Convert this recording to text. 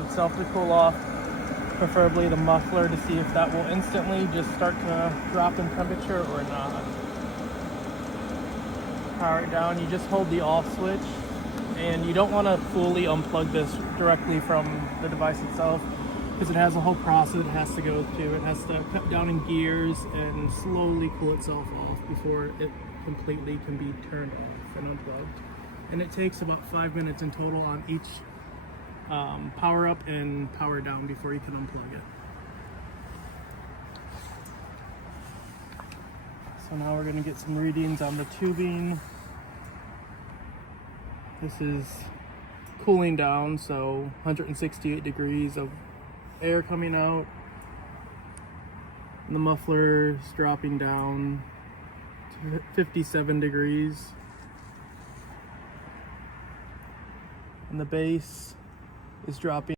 itself to cool off, preferably the muffler, to see if that will instantly just start to drop in temperature or not. Power it down, you just hold the off switch, and you don't want to fully unplug this directly from the device itself because it has a whole process it has to go through. It has to cut down in gears and slowly cool itself off before it completely can be turned off and unplugged. And it takes about 5 minutes in total on each power up and power down before you can unplug it. So now we're going to get some readings on the tubing. This is cooling down, so 168 degrees of air coming out. And the muffler is dropping down to 57 degrees. And the base is dropping